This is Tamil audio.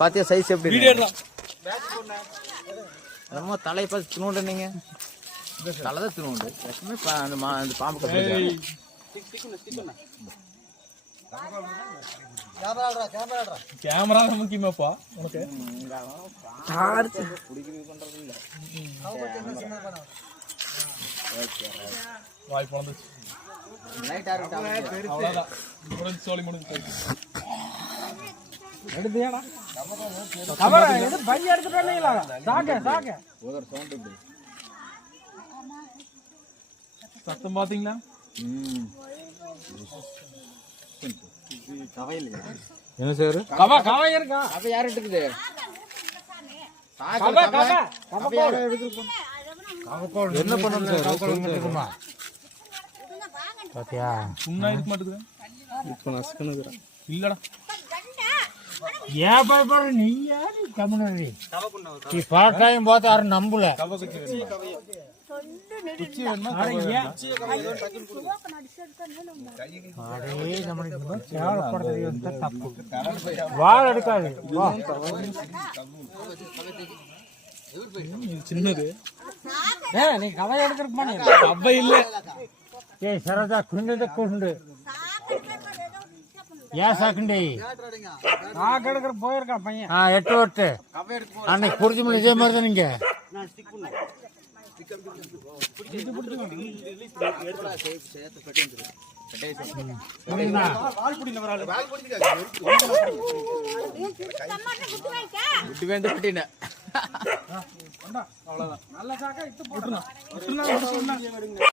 பாத்தியா சைஸ் எப்படி நம்ம தலையை பார்த்து தின்னுண்டு நீங்க தலை தான் தின்னுண்டு எப்பவுமே அந்த பாம்பு கேமரா முக்கியமாப்பா உனக்கு வாய் போனது சோழி முடிஞ்சு எடுத்தியாடா பையன் எடுத்துட்டா சாக்க சத்தம் பாத்தீங்களா என்ன சார் கவை இருக்கா அப்ப யாரு இருக்குது என்ன பண்ணணும் பாத்தியா சுண்ணா இருக்க மாட்டேங்குது இப்ப நசுக்குனது இல்லடா ஏன் பயப்படுற நீ யாரு கம்முனி நீ பாட்டாயும் பார்த்து யாரும் நம்பல தப்பு வாழ எடுக்காது சின்னது நீ கதை எடுக்கிறப்ப கவை இல்ல ஏய் சரதா குண்டு குண்டு ஏன் சாக்குண்டி சாக்கு எடுக்கிற போயிருக்கான் பையன் 8 அன்னைக்கு புரிஞ்சு முடியும் இதே மாதிரி தான் நீங்க அவ்வளவுதான் நல்ல சாக்கா